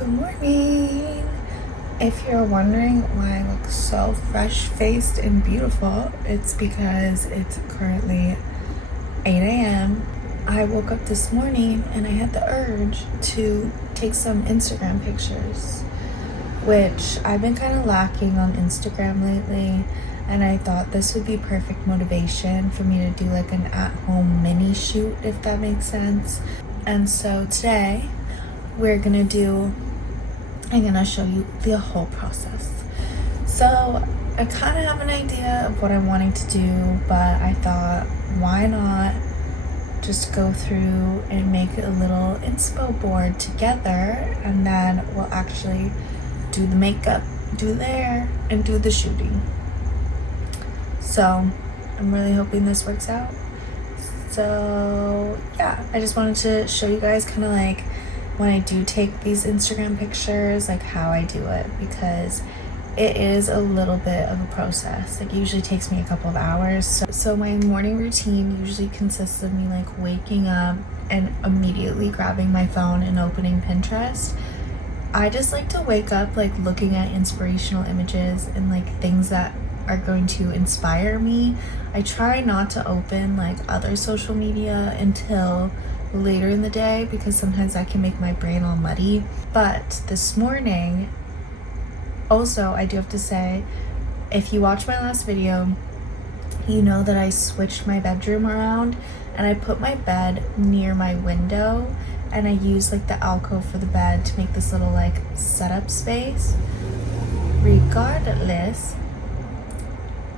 Good morning. If you're wondering why I look so fresh-faced and beautiful, it's because it's currently 8 a.m. I woke up this morning and I had the urge to take some Instagram pictures, which I've been kind of lacking on Instagram lately, and I thought this would be perfect motivation for me to do like an at-home mini shoot, if that makes sense. And so today I'm gonna show you the whole process. So I kind of have an idea of what I'm wanting to do, but I thought, why not just go through and make a little inspo board together, and then we'll actually do the makeup, do the hair, and do the shooting. So I'm really hoping this works out. So yeah, I just wanted to show you guys kind of like when I do take these Instagram pictures, like how I do it, because it is a little bit of a process. Like, it usually takes me a couple of hours. So my morning routine usually consists of me like waking up and immediately grabbing my phone and opening Pinterest. I just like to wake up like looking at inspirational images and like things that are going to inspire me. I try not to open like other social media until later in the day, because sometimes that can make my brain all muddy. But this morning, also, I do have to say, if you watch my last video, you know that I switched my bedroom around and I put my bed near my window, and I use like the alcove for the bed to make this little like setup space. Regardless,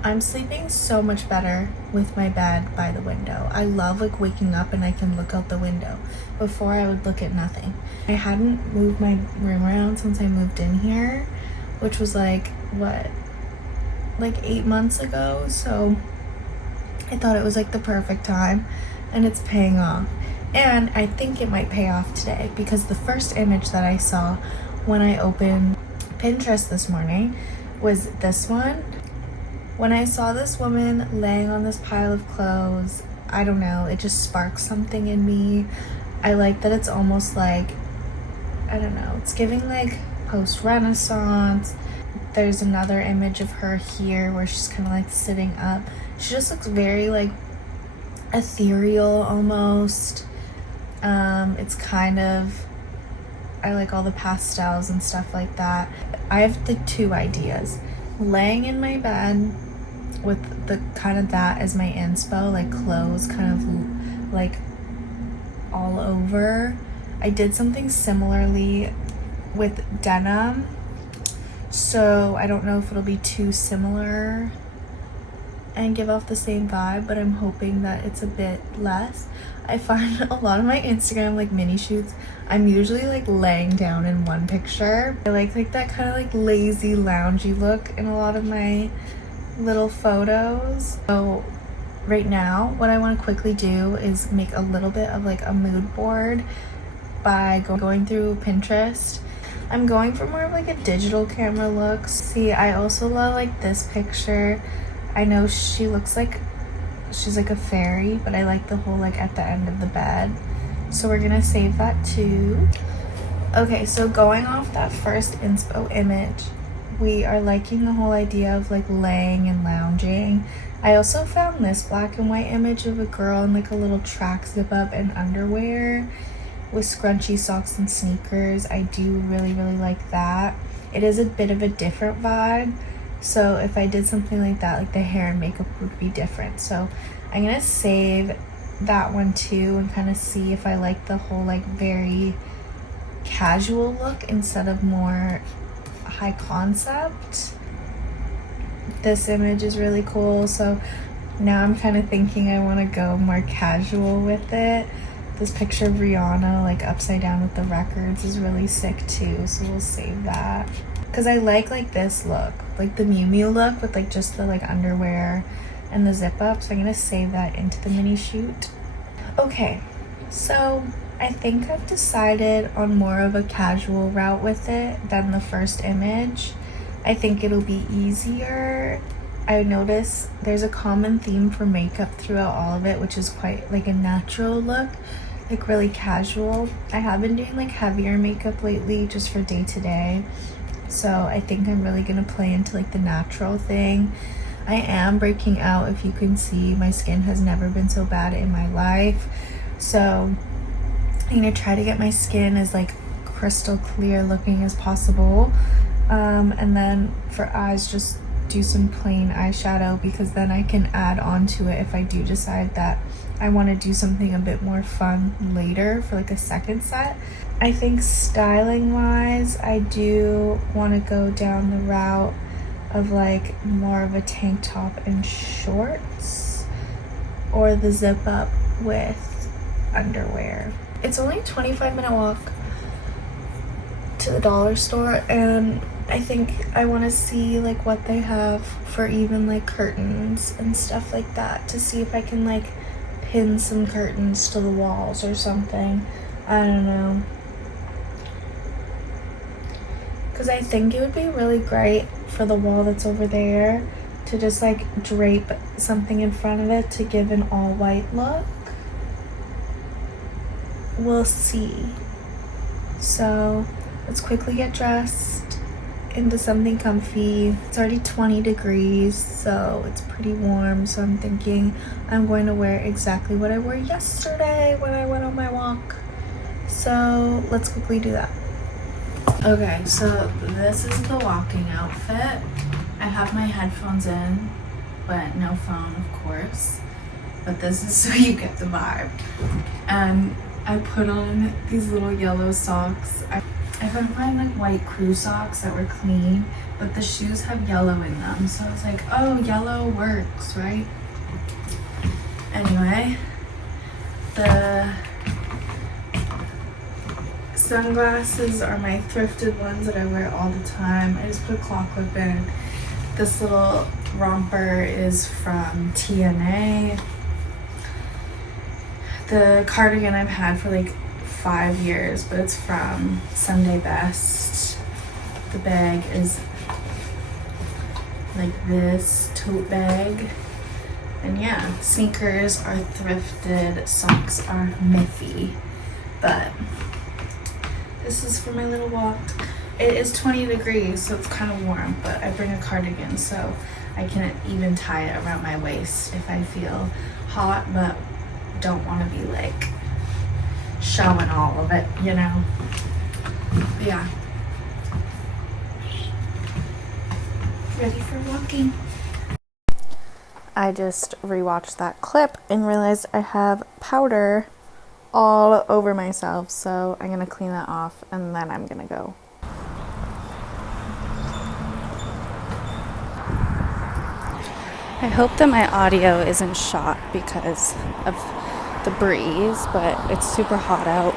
I'm sleeping so much better with my bed by the window. I love like waking up and I can look out the window. Before, I would look at nothing. I hadn't moved my room around since I moved in here, which was like 8 months ago. So I thought it was like the perfect time, and it's paying off. And I think it might pay off today, because the first image that I saw when I opened Pinterest this morning was this one. When I saw this woman laying on this pile of clothes, I don't know, it just sparked something in me. I like that it's almost like, I don't know, it's giving like post-Renaissance. There's another image of her here where she's kind of like sitting up. She just looks very like ethereal almost. It's kind of, I like all the pastels and stuff like that. I have the two ideas. Laying in my bed with the kind of that as my inspo, like clothes kind of like all over. I did something similarly with denim, so I don't know if it'll be too similar and give off the same vibe, but I'm hoping that it's a bit less. I find a lot of my Instagram like mini shoots, I'm usually like laying down in one picture. I like that kind of like lazy loungy look in a lot of my little photos. So right now, what I want to quickly do is make a little bit of like a mood board by going through Pinterest. I'm going for more of like a digital camera look. See, I also love like this picture. I know she looks like she's like a fairy, but I like the whole like at the end of the bed. So we're gonna save that too. Okay, so going off that first inspo image, we are liking the whole idea of like laying and lounging. I also found this black and white image of a girl in like a little track zip up and underwear with scrunchy socks and sneakers. I do really like that. It is a bit of a different vibe. So if I did something like that, like the hair and makeup would be different. So I'm gonna save that one too and kind of see if I like the whole like very casual look instead of more high concept. This image is really cool, so now I'm kind of thinking I want to go more casual with it. This picture of Rihanna like upside down with the records is really sick too, so we'll save that. Because I like this look, like the Miu Miu look with like just the like underwear and the zip up. So I'm gonna save that into the mini shoot. Okay, so I think I've decided on more of a casual route with it than the first image. I think it'll be easier. I notice there's a common theme for makeup throughout all of it, which is quite like a natural look. like really casual. I have been doing like heavier makeup lately just for day to day. So I think I'm really gonna play into like the natural thing. I am breaking out. If you can see, my skin has never been so bad in my life. So I'm gonna try to get my skin as like crystal clear looking as possible. And then for eyes, just do some plain eyeshadow, because then I can add on to it if I do decide that I want to do something a bit more fun later for like a second set. I think styling wise, I do want to go down the route of like more of a tank top and shorts, or the zip up with underwear. It's only a 25-minute walk to the dollar store, and I think I want to see like what they have for even like curtains and stuff like that, to see if I can like pin some curtains to the walls or something. I don't know, because I think it would be really great for the wall that's over there to just like drape something in front of it to give an all white look. We'll see. So let's quickly get dressed into something comfy. It's already 20 degrees, so it's pretty warm. So I'm thinking I'm going to wear exactly what I wore yesterday when I went on my walk. So let's quickly do that. Okay, so this is the walking outfit. I have my headphones in, but no phone, of course. But this is so you get the vibe. And I put on these little yellow socks. I couldn't find like white crew socks that were clean, but the shoes have yellow in them. So I was like, oh, yellow works, right? Anyway, the sunglasses are my thrifted ones that I wear all the time. I just put a claw clip in. This little romper is from TNA. The cardigan I've had for like 5 years, but it's from Sunday Best. The bag is like this tote bag. And yeah, sneakers are thrifted, socks are Miffy. But this is for my little walk. It is 20 degrees, so it's kind of warm, but I bring a cardigan so I can even tie it around my waist if I feel hot, but don't want to be like showing all of it, you know. But yeah, ready for walking. I just rewatched that clip and realized I have powder all over myself, so I'm gonna clean that off and then I'm gonna go. I hope that my audio isn't shot because of the breeze, but it's super hot out.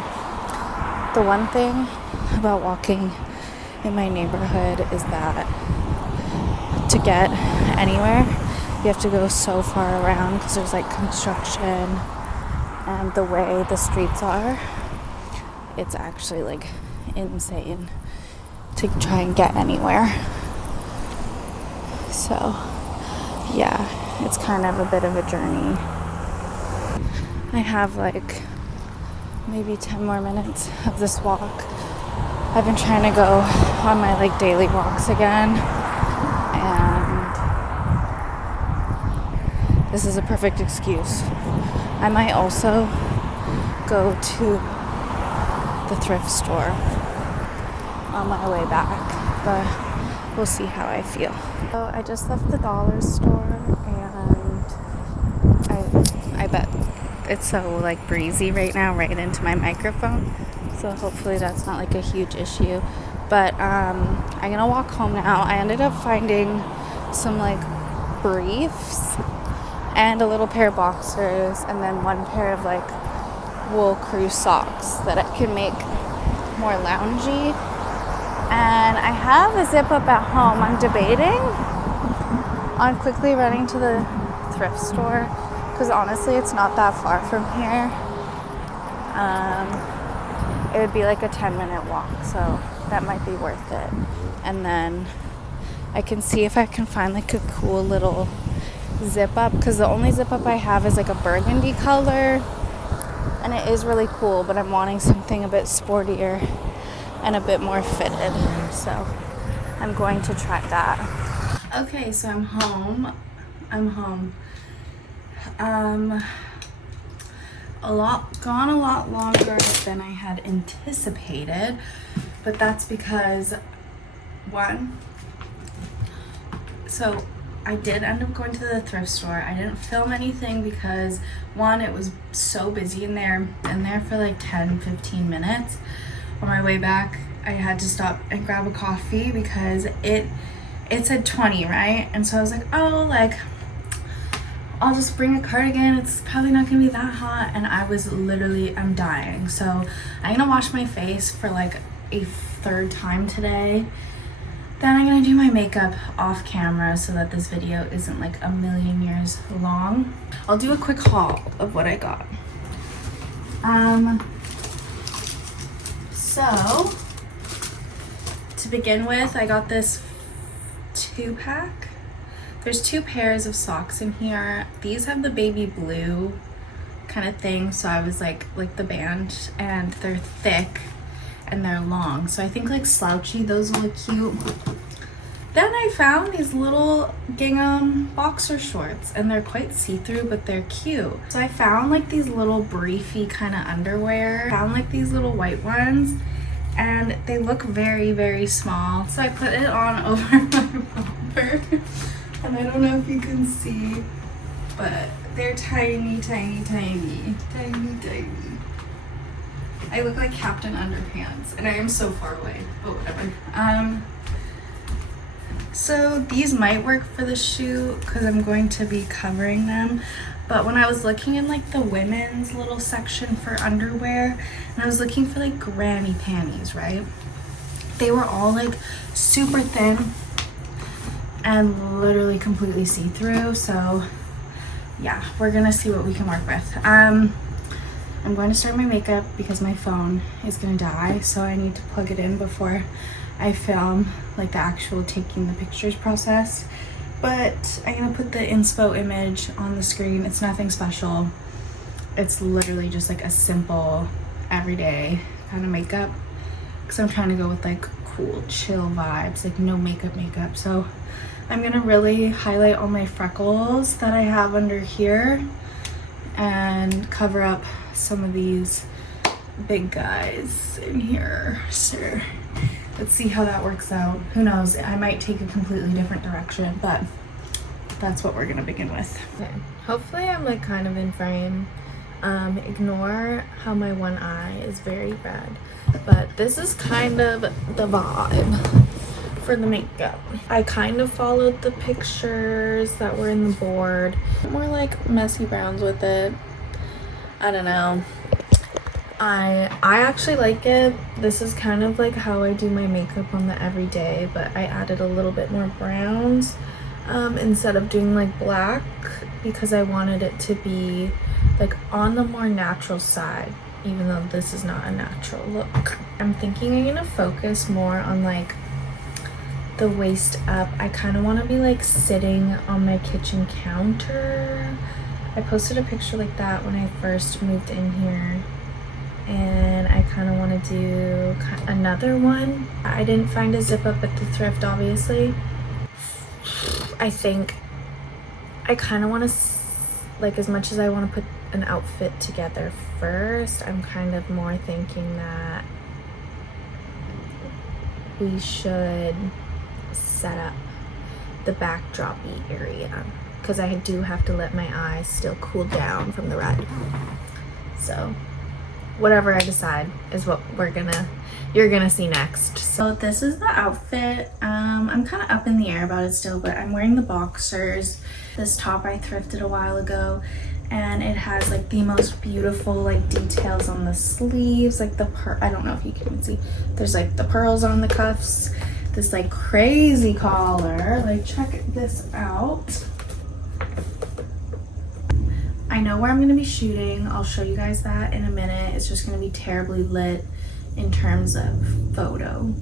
The one thing about walking in my neighborhood is that to get anywhere, you have to go so far around because there's like construction, and the way the streets are, it's actually like insane to try and get anywhere. So yeah, it's kind of a bit of a journey. I have like maybe 10 more minutes of this walk. I've been trying to go on my like daily walks again, and this is a perfect excuse. I might also go to the thrift store on my way back, but we'll see how I feel. So I just left the dollar store, and I bet it's so like breezy right now right into my microphone, so hopefully that's not like a huge issue. But I'm gonna walk home now. I ended up finding some like briefs and a little pair of boxers, and then one pair of like wool crew socks that I can make more loungy. And I have a zip up at home. I'm debating on quickly running to the thrift store, because honestly it's not that far from here. It would be like a 10-minute walk, so that might be worth it. And then I can see if I can find like a cool little zip up, because the only zip up I have is like a burgundy color, and it is really cool, but I'm wanting something a bit sportier and a bit more fitted, so I'm going to try that. Okay, so I'm home. Gone a lot longer than I had anticipated, but that's because so I did end up going to the thrift store. I didn't film anything because one, it was so busy in there for like 10-15 minutes. On my way back, I had to stop and grab a coffee because it said 20, right? And so I was like, oh, like I'll just bring a cardigan, it's probably not gonna be that hot. And I was literally, I'm dying. So I'm gonna wash my face for like a third time today. Then I'm gonna do my makeup off camera so that this video isn't like a million years long. I'll do a quick haul of what I got. So to begin with, I got this 2-pack. There's 2 pairs of socks in here. These have the baby blue kind of thing, so I was like the band, and they're thick and they're long, so I think like slouchy, those will look cute. Then I found these little gingham boxer shorts, and they're quite see-through, but they're cute. So I found like these little briefy kind of underwear. Found like these little white ones, and they look very, very small. So I put it on over my bumper, and I don't know if you can see, but they're tiny, tiny, tiny, tiny, tiny. I look like Captain Underpants, and I am so far away, but whatever. So these might work for the shoot because I'm going to be covering them. But when I was looking in like the women's little section for underwear, and I was looking for like granny panties, right? They were all like super thin and literally completely see-through. So yeah, we're gonna see what we can work with. I'm going to start my makeup because my phone is gonna die, so I need to plug it in before I film like the actual taking the pictures process. But I'm gonna put the inspo image on the screen. It's nothing special. It's literally just like a simple everyday kind of makeup, because I'm trying to go with like cool chill vibes, like no makeup. So I'm gonna really highlight all my freckles that I have under here and cover up some of these big guys in here. So let's see how that works out. Who knows, I might take a completely different direction, but that's what we're gonna begin with. Okay, hopefully I'm like kind of in frame. Ignore how my one eye is very red, but this is kind of the vibe for the makeup. I kind of followed the pictures that were in the board. More like messy browns with it. I don't know. I actually like it. This is kind of like how I do my makeup on the everyday, but I added a little bit more browns instead of doing like black, because I wanted it to be like on the more natural side, even though this is not a natural look. I'm thinking I'm gonna focus more on like the waist up. I kind of want to be like sitting on my kitchen counter. I posted a picture like that when I first moved in here, and I kind of want to do another one. I didn't find a zip up at the thrift, obviously. I think I kind of want to, like, as much as I want to put an outfit together first, I'm kind of more thinking that we should set up the backdrop-y area, because I do have to let my eyes still cool down from the red. So whatever I decide is what you're gonna see next. So this is the outfit. I'm kind of up in the air about it still, but I'm wearing the boxers. This top I thrifted a while ago, and it has like the most beautiful like details on the sleeves, like I don't know if you can see, there's like the pearls on the cuffs, this like crazy collar. Like, check this out. I know where I'm going to be shooting. I'll show you guys that in a minute. It's just going to be terribly lit in terms of photo,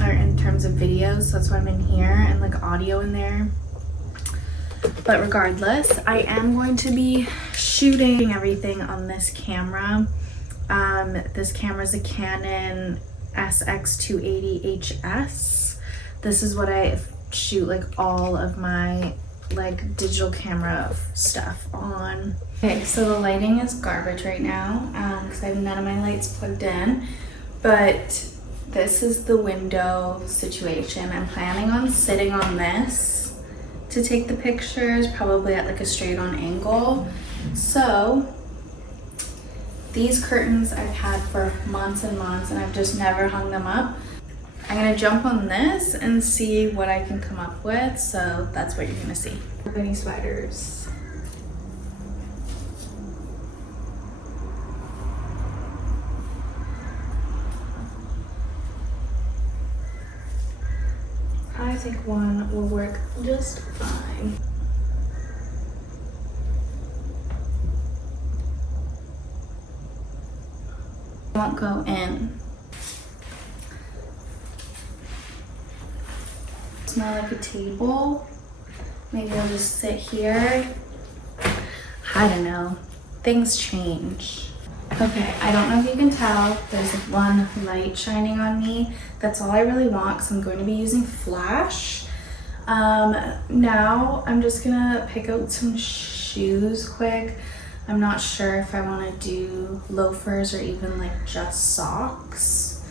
or in terms of videos. So that's why I'm in here, and like audio in there. But regardless, I am going to be shooting everything on this camera. This camera is a Canon SX280HS. This is what I shoot like all of my like digital camera stuff on. Okay, so the lighting is garbage right now because I have none of my lights plugged in, but this is the window situation. I'm planning on sitting on this to take the pictures, probably at like a straight on angle. So these curtains I've had for months and months and I've just never hung them up. I'm gonna jump on this and see what I can come up with. So that's what you're gonna see. Any spiders. I think one will work just fine. Won't go in. Smell like a table. Maybe I'll just sit here. I don't know. Things change. Okay, I don't know if you can tell, there's one light shining on me. That's all I really want because I'm going to be using flash. Now I'm just gonna pick out some shoes quick. I'm not sure if I want to do loafers or even like just socks,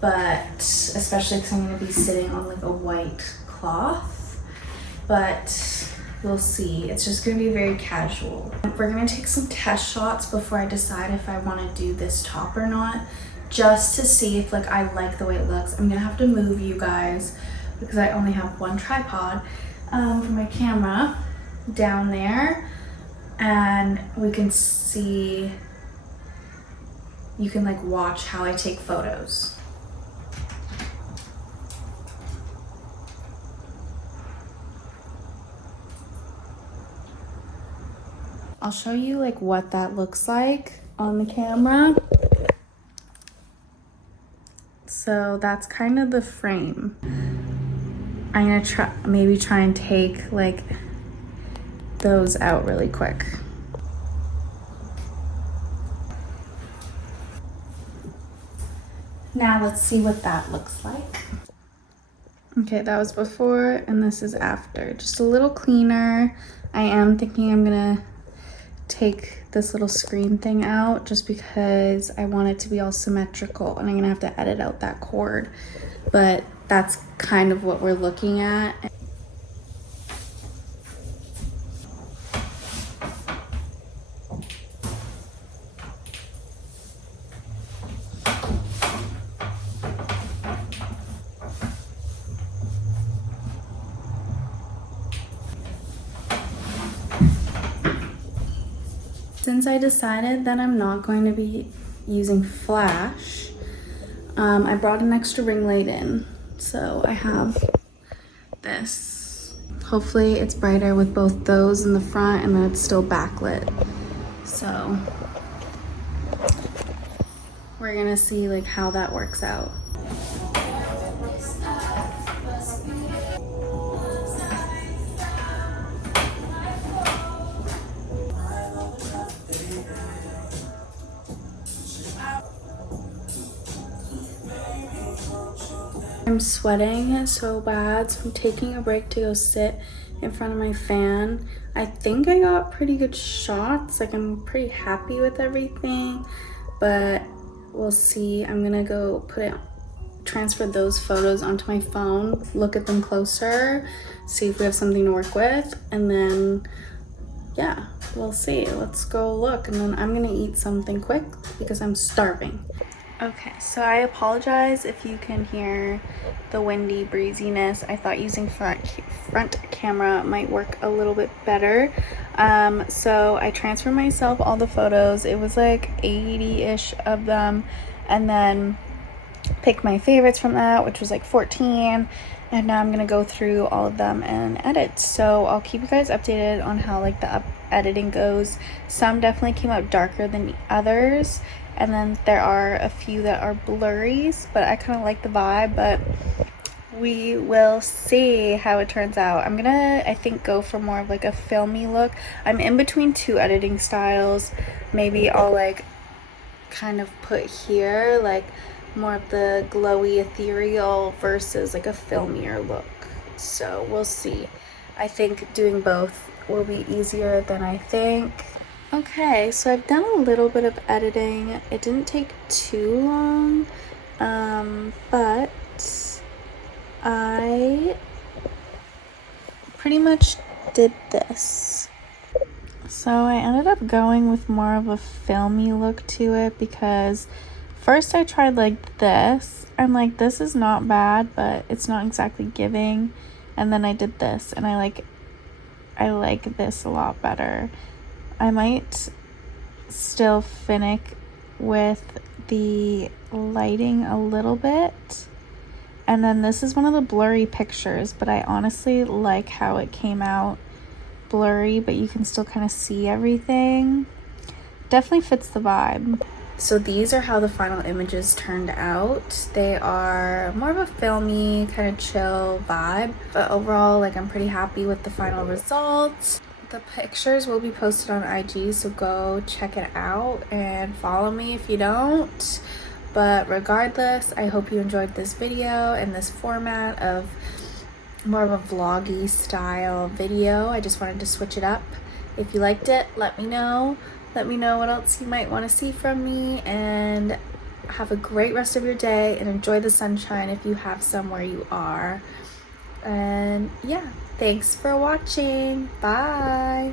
but especially because I'm going to be sitting on like a white cloth, but we'll see. It's just going to be very casual. We're going to take some test shots before I decide if I want to do this top or not, just to see if like I like the way it looks. I'm going to have to move you guys because I only have one tripod for my camera down there. And we can see, you can like watch how I take photos. I'll show you like what that looks like on the camera. So that's kind of the frame. I'm gonna maybe try and take like those out really quick. Now let's see what that looks like. Okay, that was before and this is after. Just a little cleaner. I am thinking I'm gonna take this little screen thing out just because I want it to be all symmetrical and I'm gonna have to edit out that cord. But that's kind of what we're looking at. Since I decided that I'm not going to be using flash, I brought an extra ring light in. So I have this. Hopefully it's brighter with both those in the front and then it's still backlit. So we're gonna see like how that works out. I'm sweating so bad, so I'm taking a break to go sit in front of my fan. I think I got pretty good shots, like I'm pretty happy with everything, but we'll see. I'm gonna go transfer those photos onto my phone, look at them closer, see if we have something to work with, and then yeah, we'll see. Let's go look, and then I'm gonna eat something quick because I'm starving. Okay, so I apologize if you can hear the windy breeziness. I thought using front camera might work a little bit better. So I transferred myself all the photos. It was like 80-ish of them, and then picked my favorites from that, which was like 14. And now I'm gonna go through all of them and edit. So I'll keep you guys updated on how like the editing goes. Some definitely came out darker than others. And then there are a few that are blurries, but I kind of like the vibe, but we will see how it turns out. I'm gonna, I think, go for more of like a filmy look. I'm in between two editing styles. Maybe I'll like kind of put here like more of the glowy ethereal versus like a filmier look. So we'll see. I think doing both will be easier than I think. Okay, so I've done a little bit of editing. It didn't take too long, but I pretty much did this. So I ended up going with more of a filmy look to it because first I tried like this. I'm like, this is not bad, but it's not exactly giving. And then I did this and I like this a lot better. I might still finick with the lighting a little bit. And then this is one of the blurry pictures, but I honestly like how it came out blurry, but you can still kind of see everything. Definitely fits the vibe. So these are how the final images turned out. They are more of a filmy, kind of chill vibe, but overall, like, I'm pretty happy with the final results. The pictures will be posted on IG, so go check it out and follow me if you don't. But regardless, I hope you enjoyed this video and this format of more of a vloggy style video. I just wanted to switch it up. If you liked it, let me know. Let me know what else you might want to see from me, and have a great rest of your day and enjoy the sunshine if you have some where you are. And yeah, thanks for watching. Bye.